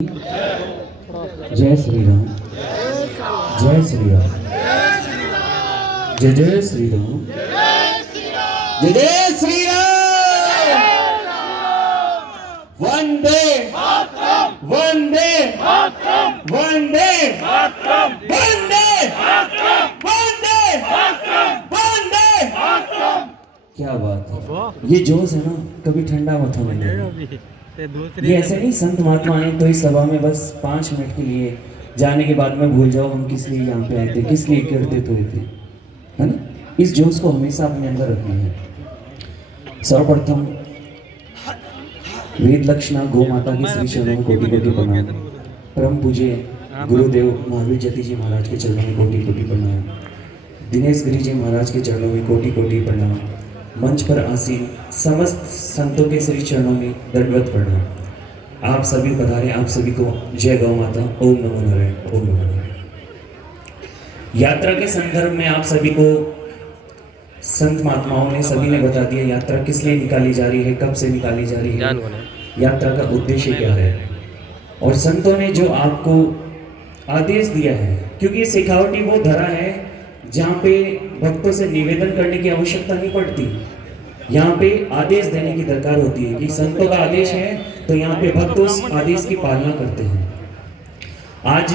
जय श्री राम। जय श्री राम। जय जय श्री राम। जय जय श्री राम। वंदे वंदे वंदे वंदे वंदे वंदे। क्या बात है, ये जोश है ना, कभी ठंडा मत होने देना। ये ऐसे नहीं संत महात्मा आए तो इस सभा में बस 5 मिनट के लिए जाने के बाद में भूल जाओ हम किस लिए यहाँ पे आए थे, किस लिए करते तो थे, है ना। इस जोश को हमेशा अपने अंदर रखना है। सर्वप्रथम वेद लक्षणा गौ माता की श्री चरणों में कोटि कोटि प्रणाम। परम पूज्य गुरुदेव महावीर जति जी महाराज के चरणों में कोटि कोटि प्रणाम। दिनेश गिरी जी महाराज के चरणों में कोटि कोटि प्रणाम। मंच पर आसीन समस्त संतों के श्री चरणों में दंडवत प्रणाम। आप सभी पधारे, आप सभी को जय गौ माता। ओम नमो नारायण। ओम नमो नारायण। यात्रा के संदर्भ में आप सभी को संत महात्माओं ने सभी ने बता दिया यात्रा किस लिए निकाली जा रही है, कब से निकाली जा रही है, यात्रा का उद्देश्य क्या है। और संतों ने जो आपको आदेश दिया है, क्योंकि सिखावटी वो धरा है जहाँ पे भक्तों से निवेदन करने की आवश्यकता नहीं पड़ती, यहाँ पे आदेश देने की दरकार होती है कि संतों का आदेश है तो यहाँ पे भक्त उस आदेश की पालना करते हैं। आज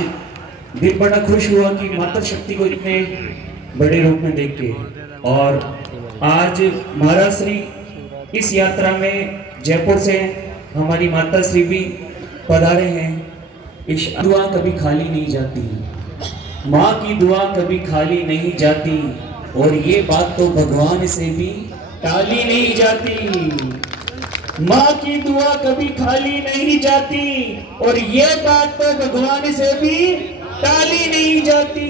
दिल बड़ा खुश हुआ कि माता शक्ति को इतने बड़े रूप में देख के, और आज महाराज श्री इस यात्रा में जयपुर से हमारी माता श्री भी पधारे हैं। इस दुआ कभी खाली नहीं जाती, माँ की दुआ कभी खाली नहीं जाती, और ये बात तो भगवान से भी टाली नहीं जाती। माँ की दुआ कभी खाली नहीं जाती, और ये बात तो भगवान से भी टाली नहीं जाती।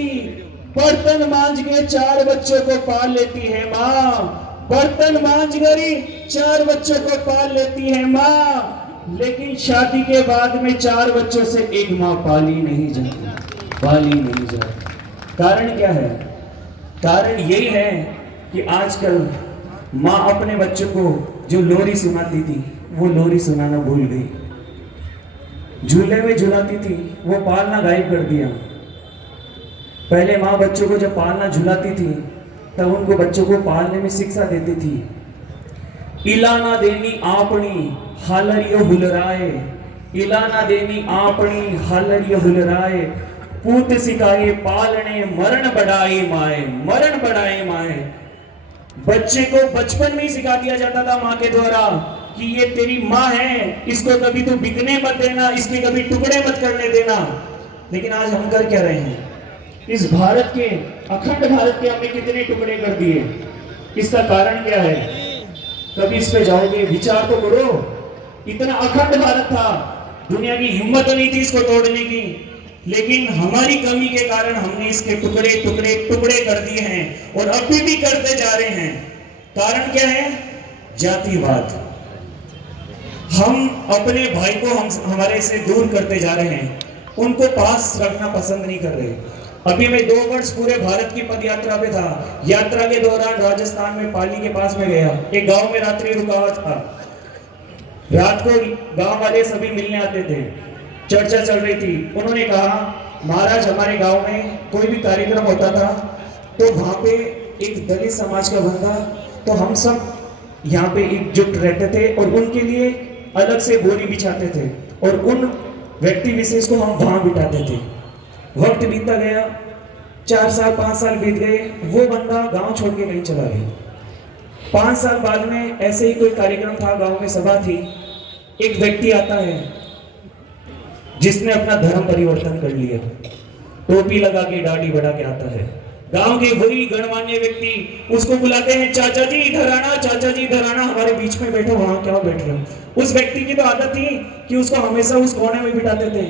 बर्तन मांझ के 4 बच्चों को पाल लेती है माँ, बर्तन मांझ कर 4 बच्चों को पाल लेती है माँ, लेकिन शादी के बाद में 4 बच्चों से एक माँ पाली नहीं जाती, पाली नहीं जाती। कारण क्या है? कारण यही है कि आजकल माँ अपने बच्चों को जो लोरी सुनाती थी वो लोरी सुनाना भूल गई। झूले में झुलाती थी वो पालना गायब कर दिया। पहले माँ बच्चों को जब पालना झुलाती थी तब उनको बच्चों को पालने में शिक्षा देती थी। इलाना देनी आपनी हालरियो हुलराए, इलाना देनी आपनी हालरियो हुलराए, पूत सिखाए पालने मरण बढ़ाए माए, मरण बढ़ाए माए। बच्चे को बचपन में ही सिखा दिया जाता था माँ के द्वारा कि ये तेरी माँ है, इसको कभी तू बिकने मत देना, इसके कभी टुकड़े मत करने देना। लेकिन आज हम कर क्या रहे हैं? इस भारत के, अखंड भारत के हमने कितने टुकड़े कर दिए। इसका कारण क्या है? कभी इस पे जाओगे, विचार तो करो। इतना अखंड भारत था, दुनिया की हिम्मत नहीं थी इसको तोड़ने की, लेकिन हमारी कमी के कारण हमने इसके टुकड़े टुकड़े टुकड़े कर दिए हैं, और अभी भी करते जा रहे हैं। कारण क्या है? जातिवाद। हम अपने भाई को हमारे से दूर करते जा रहे हैं, उनको पास रखना पसंद नहीं कर रहे। अभी मैं 2 वर्ष पूरे भारत की पद यात्रा पे था। यात्रा के दौरान राजस्थान में पाली के पास में गया, एक गांव में रात्रि रुका हुआ था। रात को गांव वाले सभी मिलने आते थे, चर्चा चल रही थी। उन्होंने कहा महाराज हमारे गांव में कोई भी कार्यक्रम होता था तो वहां पे एक दलित समाज का बंदा, तो हम सब यहाँ पे एकजुट रहते थे और उनके लिए अलग से बोरी बिछाते थे, और उन व्यक्ति विशेष को हम वहां बिठाते थे। वक्त बीतता गया, 4 साल 5 साल बीत गए, वो बंदा गांव छोड़ के कहीं चला गया। 5 साल बाद में ऐसे ही कोई कार्यक्रम था, गांव में सभा थी। एक व्यक्ति आता है जिसने अपना धर्म परिवर्तन कर लिया, टोपी लगा के दाढ़ी बढ़ा के आता है। गांव के वही गणमान्य व्यक्ति उसको बुलाते हैं, चाचा जी इधर आना, चाचा जी इधर आना, हमारे बीच में बैठो। वहां क्या बैठ रहे हो? उस व्यक्ति की तो आदत थी कि उसको हमेशा उस कोने में बिठाते थे।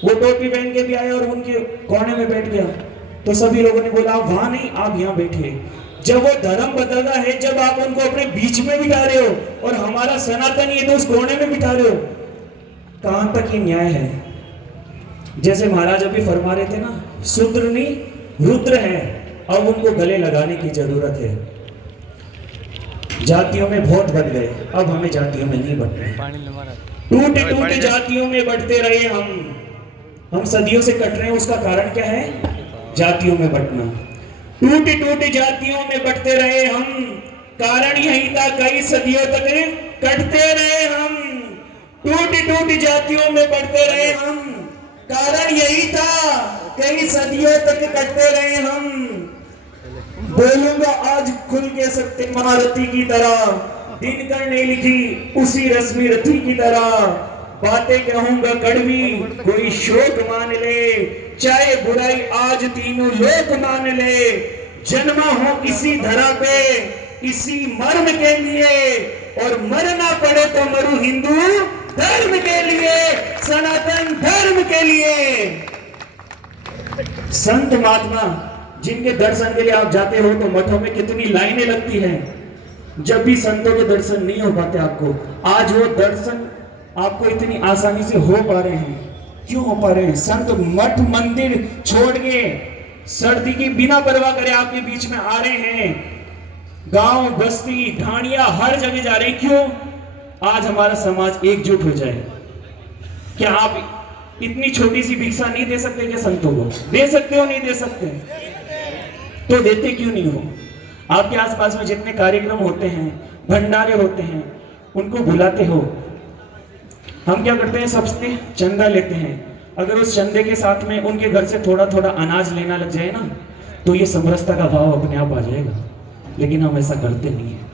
वो टोपी पहन के भी आया और उनके कोने में बैठ गया, तो सभी लोगों ने बोला वहां नहीं, आप यहाँ बैठिए। जब वो धर्म बदलता है, जब आप उनको अपने बीच में बिठा रहे हो, और हमारा सनातन ये तो उस कोने में बिठा रहे हो, कहां तक ये न्याय है? जैसे महाराज अभी फरमा रहे थे ना, शूद्र नहीं रुद्र है, अब उनको गले लगाने की जरूरत है। जातियों में बहुत बढ़ गए, अब हमें जातियों में नहीं बढ़ना है। टूटी टूटी जातियों में बंटते रहे हम सदियों से कट रहे हैं। उसका कारण क्या है? जातियों में बंटना। टूटी टूटी जातियों में बंटते रहे हम, कारण यही था कई सदियों तक कटते रहे हम। टूटी टूटी जातियों में बंटते रहे हम, कारण यही था कई सदियों तक कटते रहे हम। बोलूंगा आज खुल के सत्य महारथी की तरह, दिनकर ने लिखी उसी रश्मि रथी की तरह। बातें कहूंगा कड़वी कोई शोक मान ले, चाहे बुराई आज तीनों लोक मान ले। जन्मा हो इसी धरा पे इसी मर्म के लिए, और मरना पड़े तो मरू हिंदू धर्म के लिए, सनातन धर्म के लिए। संत महात्मा जिनके दर्शन के लिए आप जाते हो तो मठों में कितनी लाइनें लगती हैं। जब भी संतों के दर्शन नहीं हो पाते आपको, आज वो दर्शन आपको इतनी आसानी से हो पा रहे हैं। क्यों हो पा रहे हैं? संत मठ मंदिर छोड़ के सर्दी की बिना परवाह करे आपके बीच में आ रहे हैं। गांव बस्ती ढाणिया हर जगह जा रहे हैं। क्यों? आज हमारा समाज एकजुट हो जाए। क्या आप इतनी छोटी सी भिक्षा नहीं दे सकते? क्या संतों को दे सकते हो? नहीं दे सकते? तो देते क्यों नहीं हो? आपके आसपास में जितने कार्यक्रम होते हैं, भंडारे होते हैं, उनको बुलाते हो। हम क्या करते हैं? सबसे चंदा लेते हैं। अगर उस चंदे के साथ में उनके घर से थोड़ा थोड़ा अनाज लेना लग जाए ना, तो ये समरसता का भाव अपने आप आ जाएगा। लेकिन हम ऐसा करते नहीं है।